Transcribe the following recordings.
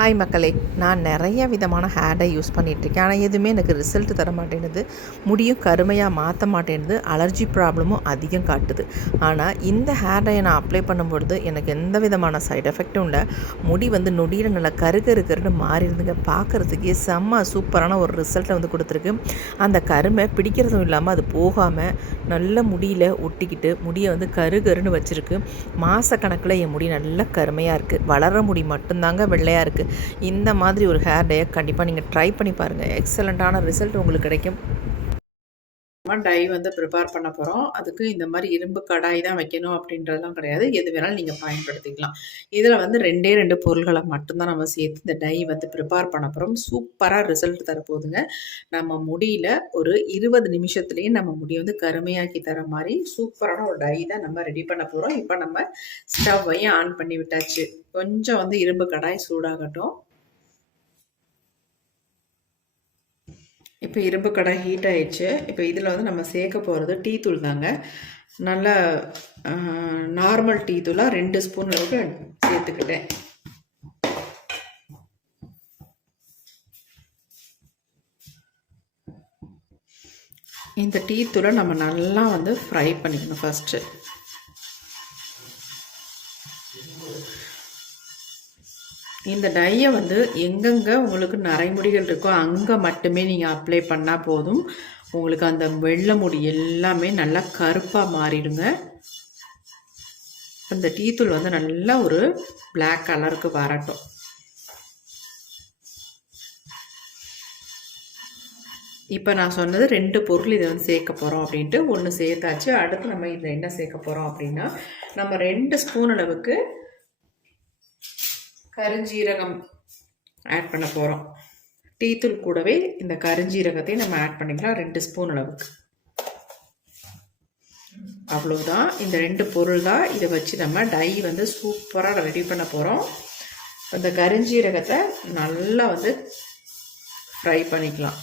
Hi மக்களே, நான் நிறைய விதமான ஹேர் டை யூஸ் பண்ணிகிட்ருக்கேன். ஆனால் எதுவுமே எனக்கு ரிசல்ட் தர மாட்டேனுது. முடியும் கருமையாக மாற்ற மாட்டேனுது. அலர்ஜி ப்ராப்ளமும் அதிகம் காட்டுது. ஆனால் இந்த ஹேர் டையை நான் அப்ளை பண்ணும்பொழுது எனக்கு எந்த விதமான சைட் எஃபெக்ட்டும் இல்லை. முடி நொடியில் நல்லா கருன்னு மாறிடுதுங்க. பார்க்குறதுக்கே செம்ம சூப்பரான ஒரு ரிசல்ட்டை கொடுத்துருக்கு. அந்த கருமை பிடிக்கிறதும் இல்லாமல் அது போகாமல் நல்ல முடியில் ஒட்டிக்கிட்டு முடியை கருன்னு வச்சுருக்கு. மாதக்கணக்கில் என் முடி நல்ல கருமையாக இருக்குது. வளர முடி மட்டும்தாங்க வெள்ளையாக இருக்குது. இந்த மாதிரி ஒரு ஹேர் டையை கண்டிப்பாக நீங்கள் ட்ரை பண்ணி பாருங்கள். எக்ஸலண்ட்டான ரிசல்ட் உங்களுக்கு கிடைக்கும். டை ப்ரிப்பேர் பண்ண போகிறோம். அதுக்கு இந்த மாதிரி இரும்பு கடாய் தான் வைக்கணும் அப்படின்றதுலாம் கிடையாது. எது வேணாலும் நீங்கள் பயன்படுத்திக்கலாம். இதில் ரெண்டு பொருள்களை மட்டும்தான் நம்ம சேர்த்து இந்த டை ப்ரிப்பேர் பண்ண போகிறோம். சூப்பராக ரிசல்ட் தரப்போகுதுங்க. நம்ம முடியில் ஒரு 20 நிமிஷத்துலேயே நம்ம முடியை கருமையாக்கி தர மாதிரி சூப்பரான ஒரு டை தான் நம்ம ரெடி பண்ண போகிறோம். இப்போ நம்ம ஸ்டவ்வையும் ஆன் பண்ணி விட்டாச்சு. கொஞ்சம் இரும்பு கடாய் சூடாகட்டும். இப்போ இரும்பு கடாய் ஹீட் ஆகிடுச்சு. இப்போ இதில் நம்ம சேர்க்க போகிறது டீ தூள் தாங்க. நல்லா நார்மல் டீ தூளாக 2 ஸ்பூன் அளவுக்கு சேர்த்துக்கிட்டேன். இந்த டீ தூளை நம்ம நல்லா ஃப்ரை பண்ணிக்கணும். ஃபஸ்ட்டு இந்த டையை எங்கெங்கே உங்களுக்கு நரைமுடிகள் இருக்கோ அங்கே மட்டுமே நீங்கள் அப்ளை பண்ணால் போதும். உங்களுக்கு அந்த வெள்ளை முடி எல்லாமே நல்லா கருப்பாக மாறிடுங்க. இந்த டீ தூள் நல்லா ஒரு பிளாக் கலருக்கு வரட்டும். இப்போ நான் சொன்னது 2 பொருள் இதை சேர்க்க போகிறோம் அப்படின்ட்டு. ஒன்று சேர்த்தாச்சு. அடுத்து நம்ம இதில் என்ன சேர்க்க போகிறோம் அப்படின்னா, நம்ம 2 ஸ்பூன் அளவுக்கு கருஞ்சீரகம் ஆட் பண்ண போகிறோம். டீத்தூள் கூடவே இந்த கருஞ்சீரகத்தையும் நம்ம ஆட் பண்ணிக்கலாம் 2 ஸ்பூன் அளவுக்கு. அவ்வளோதான். இந்த 2 பொருள் தான். இதை வச்சு நம்ம டை சூப்பராக ரெடி பண்ண போகிறோம். இந்த கருஞ்சீரகத்தை நல்லா ஃப்ரை பண்ணிக்கலாம்.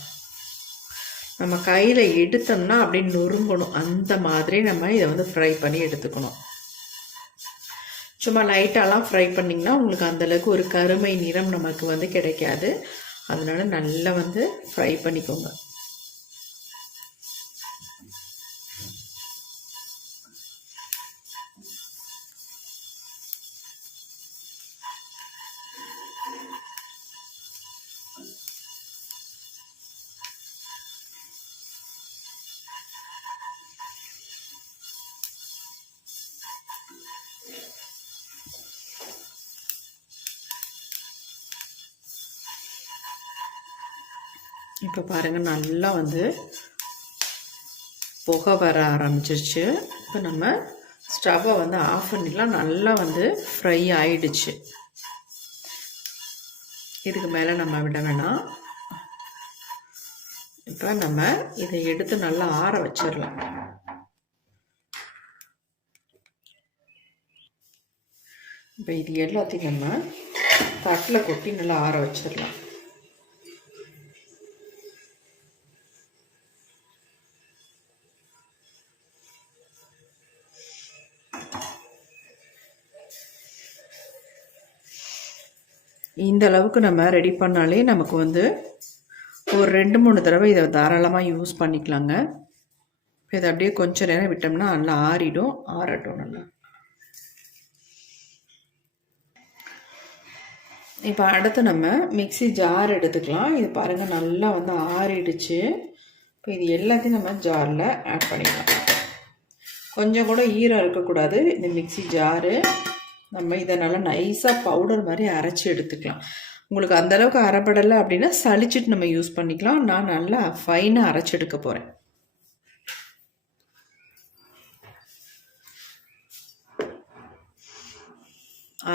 நம்ம கையில் எடுத்தோம்னா அப்படியே நொறுங்கணும். அந்த மாதிரி நம்ம இதை ஃப்ரை பண்ணி எடுத்துக்கணும். சும்மா லைட்டாலாம் ஃப்ரை பண்ணிங்கன்னா உங்களுக்கு அந்தளவுக்கு ஒரு கருமை நிறம் நமக்கு கிடைக்காது. அதனால் நல்லா ஃப்ரை பண்ணிக்கோங்க. இப்போ பாருங்கள், நல்லா புகை வர ஆரம்பிச்சிருச்சு. இப்போ நம்ம ஸ்டவ்வை ஆஃப் பண்ணிடலாம். நல்லா ஃப்ரை ஆயிடுச்சு. இதுக்கு மேலே நம்ம விட வேணாம். இப்போ நம்ம இதை எடுத்து நல்லா ஆற வச்சிடலாம். இப்போ இது எல்லாத்தையும் நம்ம தட்டில் கொட்டி நல்லா ஆற வச்சிடலாம். இந்த அளவுக்கு நம்ம ரெடி பண்ணாலே நமக்கு ஒரு 2-3 தடவை இதை தாராளமாக யூஸ் பண்ணிக்கலாங்க. இதை அப்படியே கொஞ்சம் நேரம் விட்டோம்னா நல்லா ஆறிடும். ஆறட்டும் நல்லா. இப்போ அடுத்து நம்ம மிக்ஸி ஜார் எடுத்துக்கலாம். இது பாருங்கள், நல்லா ஆறிடுச்சு. இப்போ இது எல்லாத்தையும் நம்ம ஜாரில் ஆட் பண்ணிக்கலாம். கொஞ்சம் கூட ஈரம் இருக்கக்கூடாது இந்த மிக்ஸி ஜாரு. நம்ம இதை நல்லா நைஸாக பவுடர் மாதிரி அரைச்சி எடுத்துக்கலாம். உங்களுக்கு அந்தளவுக்கு அரைப்படலை அப்படின்னா சளிச்சிட்டு நம்ம யூஸ் பண்ணிக்கலாம். நான் நல்லா ஃபைனாக அரைச்சி எடுக்க போகிறேன்.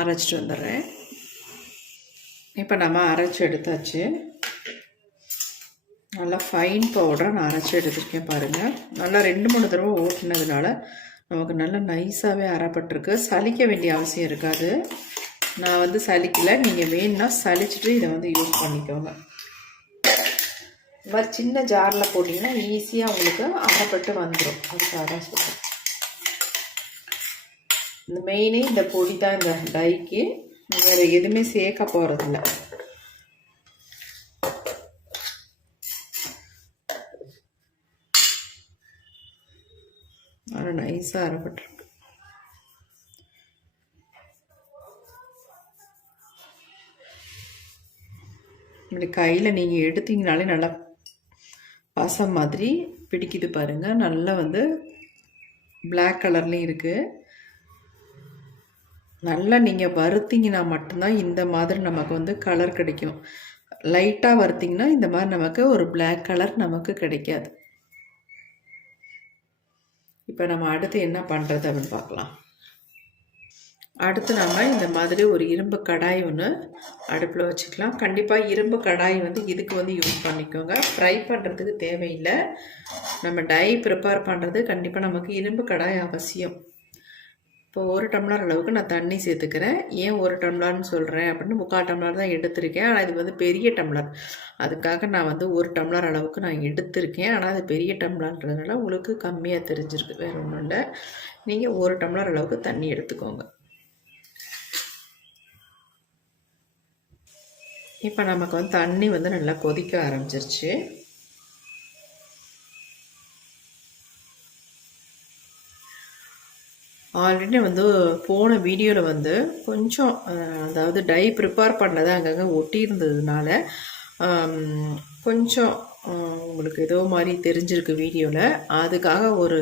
அரைச்சிட்டு வந்துடுறேன். இப்போ நம்ம அரைச்சி எடுத்தாச்சு. நல்லா ஃபைன் பவுடராக நான் அரைச்சி எடுத்துருக்கேன் பாருங்கள். நல்லா 2-3 தடவை ஓட்டினதுனால நமக்கு நல்லா நைஸாகவே அரைப்பட்டிருக்கு. சலிக்க வேண்டிய அவசியம் இருக்காது. நான் சலிக்கலை. நீங்கள் வேணும்னா சலிச்சுட்டு இதை யூஸ் பண்ணிக்கோங்க. இந்த மாதிரி சின்ன ஜாரில் போட்டிங்கன்னா ஈஸியாக உங்களுக்கு அரைப்பட்டு வந்துடும். அதுக்காக தான் சொல்கிறேன். இந்த மெயினே இந்த பொடி தான் இந்த டைக்கு. வேறு எதுவுமே சேர்க்க போகிறதில்ல. நல்லா நைஸாக அரைப்பட்டிருக்கு. இப்படி கையில் நீங்கள் எடுத்தீங்கனாலே நல்லா பாசம் மாதிரி பிடிக்குது பாருங்கள். நல்லா வந்து பிளாக் கலர்லேயும் இருக்குது. நல்லா நீங்கள் வறுத்தீங்கன்னா மட்டும்தான் இந்த மாதிரி நமக்கு வந்து கலர் கிடைக்கும். லைட்டாக வறுத்திங்கன்னா இந்த மாதிரி நமக்கு ஒரு பிளாக் கலர் நமக்கு கிடைக்காது. இப்போ நம்ம அடுத்து என்ன பண்ணுறது அப்படின்னு பார்க்கலாம். அடுத்து நம்ம இந்த மாதிரி ஒரு இரும்பு கடாய் ஒன்று அடுப்பில் வச்சுக்கலாம். கண்டிப்பாக இரும்பு கடாய் வந்து இதுக்கு வந்து யூஸ் பண்ணிக்கோங்க. ஃப்ரை பண்ணுறதுக்கு தேவையில்லை. நம்ம டை ப்ரிப்பேர் பண்ணுறது கண்டிப்பாக நமக்கு இரும்பு கடாய் அவசியம். இப்போ 1 டம்ளர் அளவுக்கு நான் தண்ணி சேர்த்துக்கிறேன். ஏன் 1 டம்ளர்னு சொல்கிறேன் அப்படின்னு 3/4 டம்ளர் தான் எடுத்திருக்கேன். ஆனால் இது வந்து பெரிய டம்ளர், அதுக்காக நான் வந்து 1 டம்ளர் அளவுக்கு நான் எடுத்திருக்கேன். ஆனால் அது பெரிய டம்ளர்ன்றதுனால உங்களுக்கு கம்மியாக தெரிஞ்சிருக்கு, வேறு ஒன்றும் இல்லை. நீங்கள் 1 டம்ளர் அளவுக்கு தண்ணி எடுத்துக்கோங்க. இப்போ நமக்கு வந்து தண்ணி வந்து நல்லா கொதிக்க ஆரம்பிச்சிருச்சு. ஆல்ரெடி வந்து போன வீடியோவில் வந்து கொஞ்சம் அதாவது டை ப்ரிப்பேர் பண்ணதை அங்கங்கே ஒட்டி இருந்ததுனால கொஞ்சம் உங்களுக்கு ஏதோ மாதிரி தெரிஞ்சிருக்கு வீடியோவில். அதுக்காக ஒரு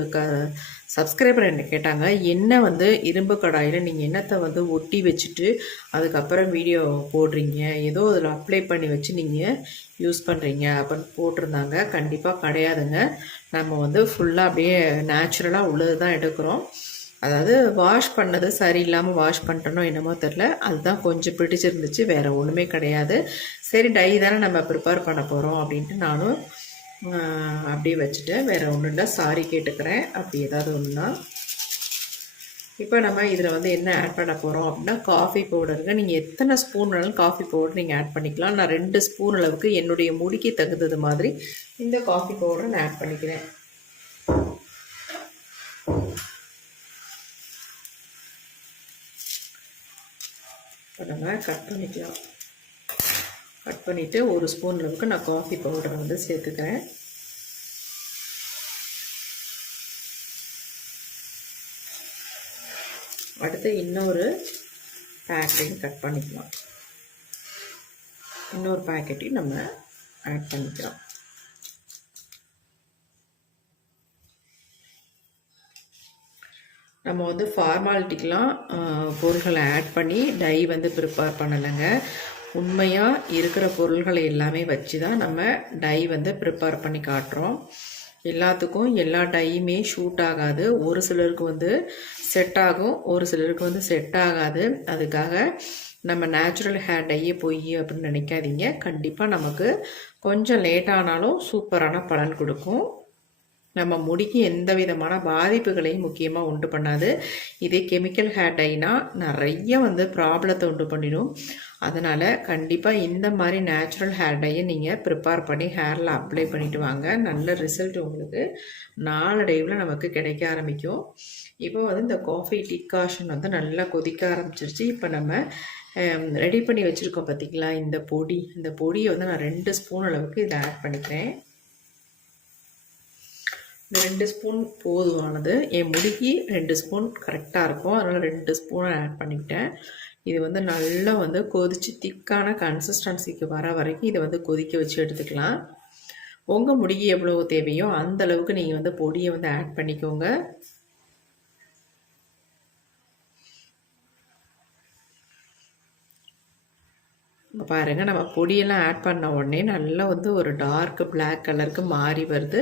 சப்ஸ்கிரைபர் என்ன கேட்டாங்க, என்ன வந்து இரும்பு கடாயில் நீங்கள் என்னத்தை வந்து ஒட்டி வச்சுட்டு அதுக்கப்புறம் வீடியோ போடுறீங்க, ஏதோ அதில் அப்ளை பண்ணி வச்சு நீங்கள் யூஸ் பண்ணுறீங்க அப்படின்னு போட்டிருந்தாங்க. கண்டிப்பாக கிடையாதுங்க. நம்ம வந்து ஃபுல்லாக அப்படியே நேச்சுரலாக உள்ளது தான் எடுக்கிறோம். அதாவது வாஷ் பண்ணது சரியில்லாமல் வாஷ் பண்ணிட்டனோ என்னமோ தெரில, அதுதான் கொஞ்சம் பிடிச்சிருந்துச்சு, வேறு ஒன்றுமே கிடையாது. சரி டை தானே நம்ம ப்ரிப்பேர் பண்ண போகிறோம் அப்படின்ட்டு நானும் அப்படியே வச்சுட்டேன். வேறு ஒன்றும் இல்லை, சாரி கேட்டுக்கிறேன் அப்படி ஏதாவது ஒன்றுனா. இப்போ நம்ம இதில் வந்து என்ன ஆட் பண்ண போகிறோம் அப்படின்னா காஃபி பவுடருங்க. நீங்கள் எத்தனை ஸ்பூன் வேணாலும் காஃபி பவுடர் நீங்கள் ஆட் பண்ணிக்கலாம். நான் 2 ஸ்பூன் அளவுக்கு என்னுடைய முடிக்கு தகுந்தது மாதிரி இந்த காஃபி பவுடரை நான் ஆட் பண்ணிக்கிறேன். நம்ம கட் பண்ணிக்கலாம். கட் பண்ணிவிட்டு 1 ஸ்பூன் அளவுக்கு நான் காஃபி பவுடரை வந்து சேர்த்துக்கிறேன். அடுத்து இன்னொரு பேக்கெட்டையும் கட் பண்ணிக்கலாம். இன்னொரு பேக்கெட்டையும் நம்ம ஆட் பண்ணிக்கலாம். நம்ம வந்து ஃபார்மாலிட்டிக்கெலாம் பொருள்களை ஆட் பண்ணி டை வந்து ப்ரிப்பேர் பண்ணலைங்க. உண்மையாக இருக்கிற பொருள்களை எல்லாமே வச்சு தான் நம்ம டை வந்து ப்ரிப்பேர் பண்ணி காட்டுறோம். எல்லாத்துக்கும் எல்லா டையுமே ஷூட் ஆகாது. ஒரு சிலருக்கு வந்து செட் ஆகும், ஒரு சிலருக்கு வந்து செட் ஆகாது. அதுக்காக நம்ம நேச்சுரல் ஹேர் டையே போய் அப்படின்னு நினைக்காதீங்க. கண்டிப்பாக நமக்கு கொஞ்சம் லேட்டானாலும் சூப்பரான பலன் கொடுக்கும். நம்ம முடிக்கு எந்த விதமான பாதிப்புகளையும் முக்கியமாக உண்டு பண்ணாது. இதே கெமிக்கல் ஹேர் டைனா நிறைய வந்து ப்ராப்ளத்தை உண்டு பண்ணிடும். அதனால் கண்டிப்பாக இந்த மாதிரி நேச்சுரல் ஹேர் டையை நீங்கள் ப்ரிப்பேர் பண்ணி ஹேரில் அப்ளை பண்ணிவிட்டு வாங்க. நல்ல ரிசல்ட் உங்களுக்கு நாளடைவில் நமக்கு கிடைக்க ஆரம்பிக்கும். இப்போ வந்து இந்த காஃபி டிகாஷன் வந்து நல்லா கொதிக்க ஆரம்பிச்சிருச்சு. இப்போ நம்ம ரெடி பண்ணி வச்சுருக்கோம் பார்த்திங்களா இந்த பொடி, இந்த பொடியை வந்து நான் 2 ஸ்பூன் அளவுக்கு இதை ஆட் பண்ணிக்கிறேன். இந்த 2 ஸ்பூன் போதுமானது. என் முடிக்கு 2 ஸ்பூன் கரெக்டாக இருக்கும். அதனால் 2 ஸ்பூனை ஆட் பண்ணிக்கிட்டேன். இது வந்து நல்லா வந்து கொதித்து திக்கான கன்சிஸ்டன்சிக்கு வர வரைக்கும் இதை வந்து கொதிக்க வச்சு எடுத்துக்கலாம். உங்கள் முடிக்கு எவ்வளோ தேவையோ அந்த அளவுக்கு நீங்கள் வந்து பொடியை வந்து ஆட் பண்ணிக்கோங்க. பாருங்கள், நம்ம பொடியெல்லாம் ஆட் பண்ண உடனே நல்லா வந்து ஒரு டார்க் பிளாக் கலருக்கு மாறி வருது.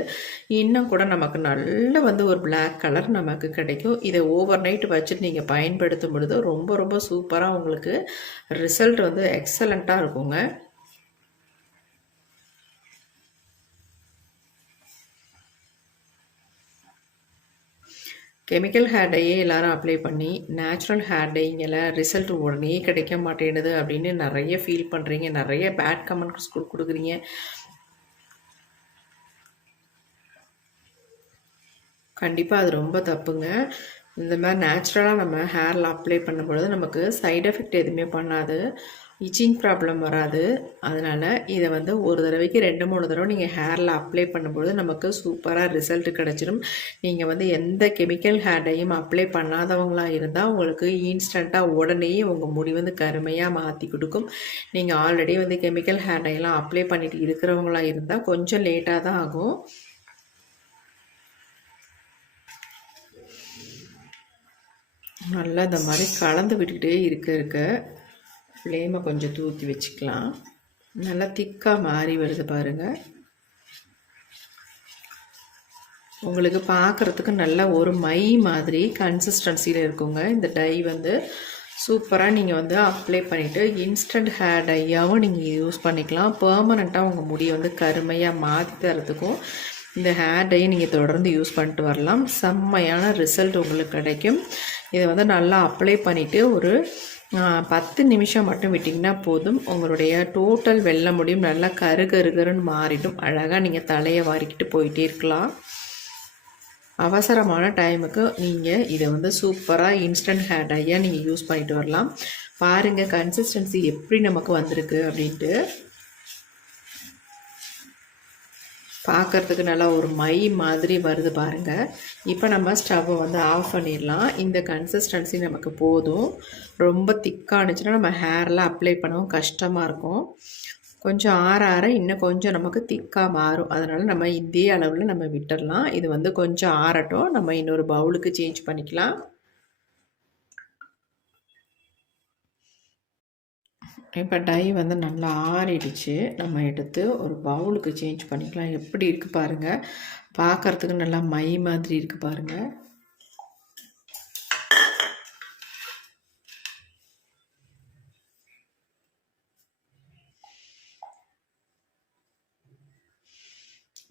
இன்னும் கூட நமக்கு நல்ல வந்து ஒரு பிளாக் கலர் நமக்கு கிடைக்கும். இதை ஓவர் நைட் வச்சுட்டு நீங்கள் பயன்படுத்தும் பொழுது ரொம்ப ரொம்ப சூப்பராக உங்களுக்கு ரிசல்ட் வந்து எக்ஸலண்ட்டாக இருக்குங்க. கெமிக்கல் ஹேர் டையே எல்லோரும் அப்ளை பண்ணி நேச்சுரல் ஹேர் டைங்களை ரிசல்ட் உடனே கிடைக்க மாட்டேங்குது அப்படின்னு நிறைய ஃபீல் பண்ணுறீங்க, நிறைய பேட் கமெண்ட்ஸ் கொடுக்குறீங்க. கண்டிப்பாக அது ரொம்ப தப்புங்க. இந்த மாதிரி நேச்சுரலாக நம்ம ஹேரில் அப்ளை பண்ணும்பொழுது நமக்கு சைடு எஃபெக்ட் எதுவுமே பண்ணாது. இச்சிங் ப்ராப்ளம் வராது. அதனால் இதை வந்து ஒரு தடவைக்கு 2-3 தடவை நீங்கள் ஹேரில் அப்ளை பண்ணும்பொழுது நமக்கு சூப்பராக ரிசல்ட் கிடச்சிடும். நீங்கள் வந்து எந்த கெமிக்கல் ஹேர் டையும் அப்ளை பண்ணாதவங்களாக இருந்தால் உங்களுக்கு இன்ஸ்டண்ட்டாக உடனே உங்கள் முடி வந்து கருமையாக மாற்றி கொடுக்கும். நீங்கள் ஆல்ரெடி வந்து கெமிக்கல் ஹேர் டையெல்லாம் அப்ளை பண்ணிட்டு இருக்கிறவங்களாக இருந்தால் கொஞ்சம் லேட்டாக தான் ஆகும். நல்லா இந்த மாதிரி கலந்து விட்டுக்கிட்டே இருக்க ஃப்ளேமை கொஞ்சம் தூக்கி வச்சுக்கலாம். நல்லா திக்காக மாறி வருது பாருங்கள். உங்களுக்கு பார்க்குறதுக்கு நல்ல ஒரு மை மாதிரி கன்சிஸ்டன்சியில் இருக்குங்க. இந்த டை வந்து சூப்பராக நீங்கள் வந்து அப்ளை பண்ணிவிட்டு இன்ஸ்டன்ட் ஹேர் டையாகவும் நீங்கள் யூஸ் பண்ணிக்கலாம். பெர்மனண்ட்டாக உங்கள் முடியை வந்து கருமையாக மாற்றி தரத்துக்கும் இந்த ஹேர் டையை நீங்கள் தொடர்ந்து யூஸ் பண்ணிட்டு வரலாம். செம்மையான ரிசல்ட் உங்களுக்கு கிடைக்கும். இதை வந்து நல்லா அப்ளை பண்ணிவிட்டு ஒரு 10 நிமிஷம் மட்டும் விட்டிங்கன்னா போதும். உங்களுடைய டோட்டல் வெள்ளை முடியும் நல்லா கருன்னு மாறிடும். அழகாக நீங்கள் தலையை வாரிக்கிட்டு போயிட்டே இருக்கலாம். அவசரமான டைமுக்கு நீங்கள் இதை வந்து சூப்பராக இன்ஸ்டன்ட் ஹேர் டையாக நீங்கள் யூஸ் பண்ணிட்டு வரலாம். பாருங்கள் கன்சிஸ்டன்சி எப்படி நமக்கு வந்திருக்கு அப்படின்ட்டு. பார்க்குறதுக்கு நல்லா ஒரு மை மாதிரி வருது பாருங்கள். இப்போ நம்ம ஸ்டவ்வை வந்து ஆஃப் பண்ணிடலாம். இந்த கன்சிஸ்டன்சி நமக்கு போதும். ரொம்ப திக்கானுச்சுன்னா நம்ம ஹேரில் அப்ளை பண்ணவும் கஷ்டமாக இருக்கும். கொஞ்சம் ஆற இன்னும் கொஞ்சம் நமக்கு திக்காக மாறும். அதனால் நம்ம இதே அளவில் நம்ம விட்டுடலாம். இது வந்து கொஞ்சம் ஆறட்டும். நம்ம இன்னொரு பவுலுக்கு சேஞ்ச் பண்ணிக்கலாம். இப்போ டை வந்து நல்லா ஆறிடுச்சு. நம்ம எடுத்து ஒரு பவுலுக்கு சேஞ்ச் பண்ணிக்கலாம். எப்படி இருக்குது பாருங்கள். பார்க்குறதுக்கு நல்லா மை மாதிரி இருக்குது பாருங்கள்.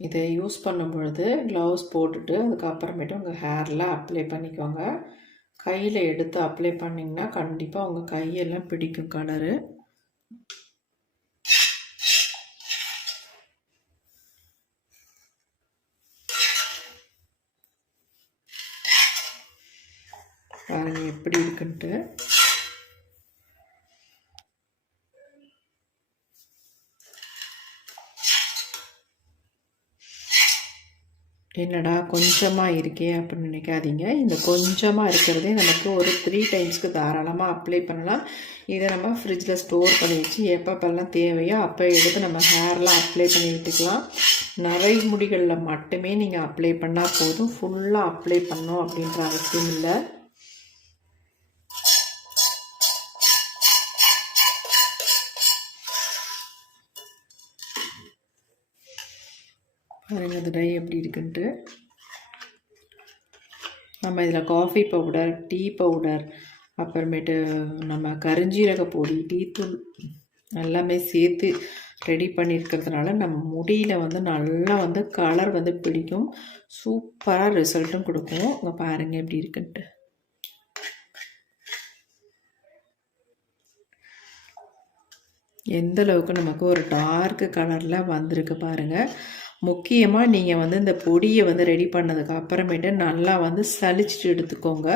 இதை யூஸ் பண்ணும் பொழுது க்ளவுஸ் போட்டுட்டு அதுக்கப்புறமேட்டு உங்கள் ஹேரில் அப்ளை பண்ணிக்கோங்க. கையில் எடுத்து அப்ளை பண்ணிங்கன்னா கண்டிப்பாக உங்கள் கையெல்லாம் பிடிக்கும் கலரு. பாருங்க எப்படி இருக்குன்ட்டு. என்னடா கொஞ்சமாக இருக்கே அப்படின்னு நினைக்காதீங்க. இந்த கொஞ்சமாக இருக்கிறதே நமக்கு ஒரு 3 டைம்ஸ்க்கு தாராளமாக அப்ளை பண்ணலாம். இதை நம்ம ஃப்ரிட்ஜில் ஸ்டோர் பண்ணி வச்சு எப்பப்பெல்லாம் தேவையோ அப்போ எடுத்து நம்ம ஹேர்லாம் அப்ளை பண்ணி விட்டுக்கலாம். நரை முடிகளில் மட்டுமே நீங்கள் அப்ளை பண்ணால் போதும். ஃபுல்லாக அப்ளை பண்ணோம் அப்படின்ற அவசியம் இல்லை. பாருங்க அந்த டை எப்படி இருக்குன்ட்டு. நம்ம இதில் காஃபி பவுடர், டீ பவுடர், அப்புறமேட்டு நம்ம கருஞ்சீரக பொடி, டீத்தூள் எல்லாமே சேர்த்து ரெடி பண்ணியிருக்கிறதுனால நம்ம முடியில் வந்து நல்லா வந்து கலர் வந்து பிடிக்கும். சூப்பராக ரிசல்ட்டும் கொடுக்கும். இங்கே பாருங்கள் எப்படி இருக்குன்ட்டு. எந்த அளவுக்கு நமக்கு ஒரு டார்க் கலரில் வந்திருக்கு பாருங்கள். முக்கியமாக நீங்கள் வந்து இந்த பொடியை வந்து ரெடி பண்ணதுக்கு அப்புறமேட்டு நல்லா வந்து சலிச்சிட்டு எடுத்துக்கோங்க.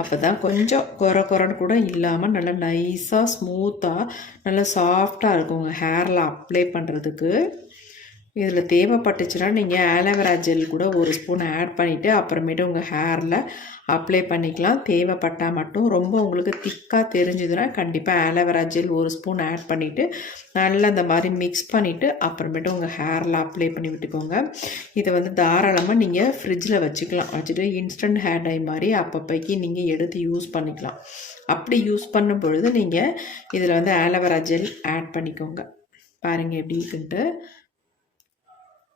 அப்போ தான் கொஞ்சம் கொரன்னு கூட இல்லாமல் நல்லா நைஸாக ஸ்மூத்தாக நல்லா சாஃப்டாக இருக்கும் உங்கள் ஹேரில் அப்ளை பண்ணுறதுக்கு. இதில் தேவைப்பட்டுச்சுன்னா நீங்கள் ஆலோவேரா ஜெல் கூட ஒரு ஸ்பூன் ஆட் பண்ணிவிட்டு அப்புறமேட்டு உங்கள் ஹேரில் அப்ளை பண்ணிக்கலாம். தேவைப்பட்டால் மட்டும். ரொம்ப உங்களுக்கு திக்காக தெரிஞ்சுதுன்னா கண்டிப்பாக ஆலோவேரா ஜெல் ஒரு ஸ்பூன் ஆட் பண்ணிவிட்டு நல்லா இந்த மாதிரி மிக்ஸ் பண்ணிவிட்டு அப்புறமேட்டு உங்கள் ஹேரில் அப்ளை பண்ணி விட்டுக்கோங்க. இதை வந்து தாராளமாக நீங்கள் ஃப்ரிட்ஜில் வச்சுக்கலாம். வச்சுட்டு இன்ஸ்டன்ட் ஹேர் டை மாதிரி அப்பப்போக்கி நீங்கள் எடுத்து யூஸ் பண்ணிக்கலாம். அப்படி யூஸ் பண்ணும் பொழுது நீங்கள் இதில் வந்து ஆலோவேரா ஜெல் ஆட் பண்ணிக்கோங்க. பாருங்கள் எப்படி இருக்குன்ட்டு.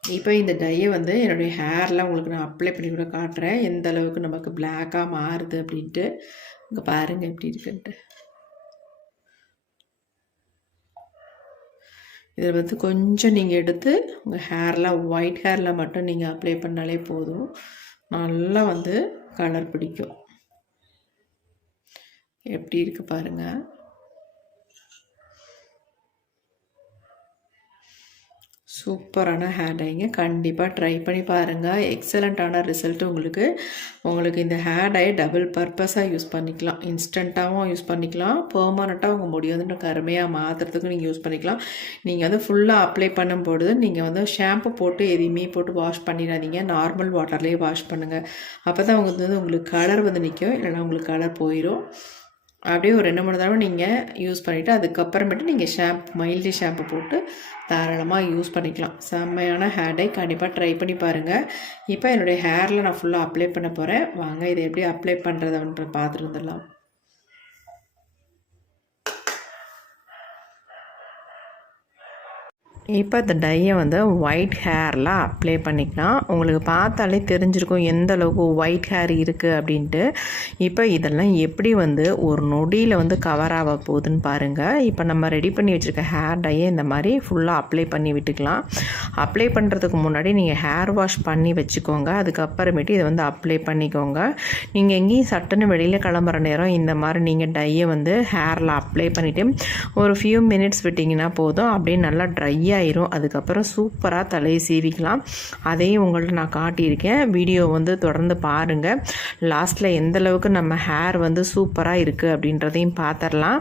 இப்போ இந்த டையை வந்து என்னுடைய ஹேர்லாம் உங்களுக்கு நான் அப்ளை பண்ணி கூட காட்டுறேன். எந்த அளவுக்கு நமக்கு பிளாக்காக மாறுது அப்படின்ட்டு. இங்கே பாருங்கள் எப்படி இருக்குன்ட்டு. இதில் வந்து கொஞ்சம் நீங்கள் எடுத்து உங்கள் ஹேரில் ஒயிட் ஹேரில் மட்டும் நீங்கள் அப்ளை பண்ணாலே போதும். நல்லா வந்து கலர் பிடிக்கும். எப்படி இருக்குது பாருங்கள். சூப்பரான ஹேர் டைங்க. கண்டிப்பாக ட்ரை பண்ணி பாருங்கள். எக்ஸலண்ட்டான ரிசல்ட் உங்களுக்கு இந்த ஹேர் டை டபுள் பர்பஸாக யூஸ் பண்ணிக்கலாம். இன்ஸ்டண்ட்டாகவும் யூஸ் பண்ணிக்கலாம், பெர்மனண்ட்டாக உங்கள் முடி வந்து கருமையாக மாற்றுறதுக்கும் நீங்கள் யூஸ் பண்ணிக்கலாம். நீங்கள் வந்து ஃபுல்லாக அப்ளை பண்ணும்பொழுது நீங்கள் வந்து ஷாம்பு போட்டு எதையுமே போட்டு வாஷ் பண்ணிடாதீங்க. நார்மல் வாட்டர்லேயே வாஷ் பண்ணுங்கள். அப்போ தான் உங்களுக்கு கலர் வந்து நிற்கும், இல்லைனா உங்களுக்கு கலர் போயிடும். அப்படியே ஒரு 2-3 தடவை நீங்கள் யூஸ் பண்ணிவிட்டு அதுக்கப்புறமேட்டு நீங்கள் மைல்டு ஷாம்பு போட்டு தாராளமாக யூஸ் பண்ணிக்கலாம். செம்மையான ஹேர் டை. கண்டிப்பாக ட்ரை பண்ணி பாருங்கள். இப்போ என்னுடைய ஹேரில் நான் ஃபுல்லாக அப்ளை பண்ண போகிறேன். வாங்க இதை எப்படி அப்ளை பண்ணுறதுன்ற பார்த்துட்டு வந்துடலாம். இப்போ இந்த டையை வந்து ஒயிட் ஹேரில் அப்ளை பண்ணிக்கலாம். உங்களுக்கு பார்த்தாலே தெரிஞ்சிருக்கும் எந்த அளவுக்கு ஒயிட் ஹேர் இருக்குது அப்படின்ட்டு. இப்போ இதெல்லாம் எப்படி வந்து ஒரு நொடியில் வந்து கவர் ஆக போகுதுன்னு பாருங்கள். இப்போ நம்ம ரெடி பண்ணி வச்சுருக்க ஹேர் டையை இந்த மாதிரி ஃபுல்லாக அப்ளை பண்ணி விட்டுக்கலாம். அப்ளை பண்ணுறதுக்கு முன்னாடி நீங்கள் ஹேர் வாஷ் பண்ணி வச்சுக்கோங்க. அதுக்கப்புறமேட்டு இதை வந்து அப்ளை பண்ணிக்கோங்க. நீங்கள் எங்கேயும் சட்டுன்னு வெளியில் கிளம்புற நேரம் இந்த மாதிரி நீங்கள் டையை வந்து ஹேரில் அப்ளை பண்ணிவிட்டு ஒரு ஃபியூ மினிட்ஸ் விட்டிங்கன்னா போதும். அப்படியே நல்லா ட்ரை ஆயிரும். அதுக்கப்புறம் சூப்பராக தலையை சீவிக்கலாம். அதையும் உங்கள்கிட்ட நான் காட்டியிருக்கேன். வீடியோ வந்து தொடர்ந்து பாருங்கள். லாஸ்ட்டில் எந்த அளவுக்கு நம்ம ஹேர் வந்து சூப்பராக இருக்குது அப்படின்றதையும் பார்த்துடலாம்.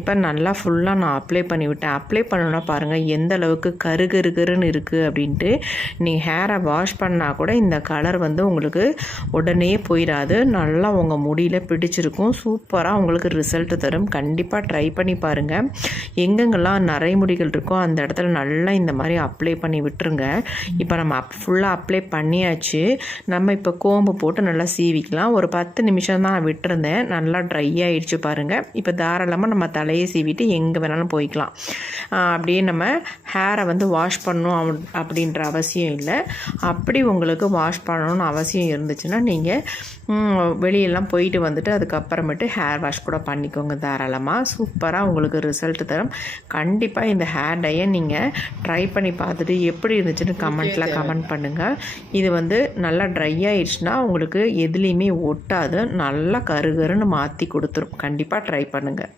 இப்போ நல்லா ஃபுல்லாக நான் அப்ளை பண்ணிவிட்டேன். அப்ளை பண்ணணுன்னா பாருங்கள் எந்த அளவுக்கு கருகருன்னு இருக்குது அப்படின்ட்டு. நீங்கள் ஹேரை வாஷ் பண்ணால் கூட இந்த கலர் வந்து உங்களுக்கு உடனே போயிடாது. நல்லா உங்கள் முடியில் பிடிச்சிருக்கும். சூப்பராக உங்களுக்கு ரிசல்ட் தரும். கண்டிப்பாக ட்ரை பண்ணி பாருங்கள். எங்கெங்கெல்லாம் நரைமுடிகள் இருக்கோ அந்த இடத்துல நல்லா இந்த மாதிரி அப்ளை பண்ணி விட்டுருங்க. இப்போ நம்ம ஃபுல்லாக அப்ளை பண்ணியாச்சு. நம்ம இப்போ கோம்பு போட்டு நல்லா சீவிக்கலாம். ஒரு 10 நிமிஷம் தான் நான் விட்டுருந்தேன். நல்லா ட்ரை ஆகிடுச்சு பாருங்கள். இப்போ தாராளமாக நம்ம தலையை சீவிட்டு எங்கே வேணாலும் போய்க்கலாம். அப்படியே நம்ம ஹேரை வந்து வாஷ் பண்ணணும் அப்படின்ற அவசியம் இல்லை. அப்படி உங்களுக்கு வாஷ் பண்ணணும்னு அவசியம் இருந்துச்சுன்னா நீங்கள் வெளியெல்லாம் போயிட்டு வந்துட்டு அதுக்கப்புறமேட்டு ஹேர் வாஷ் கூட பண்ணிக்கோங்க தாராளமாக. சூப்பராக உங்களுக்கு ரிசல்ட் தரும். கண்டிப்பாக இந்த ஹேர் டையை நீங்கள் ட்ரை பண்ணி பார்த்துட்டு எப்படி இருந்துச்சுன்னு கமெண்ட்டில் கமெண்ட் பண்ணுங்கள். இது வந்து நல்லா ட்ரை ஆயிடுச்சுன்னா உங்களுக்கு எதுலேயுமே ஒட்டாது. நல்லா கருகருன்னு மாற்றி கொடுத்துரும். கண்டிப்பாக ட்ரை பண்ணுங்கள்.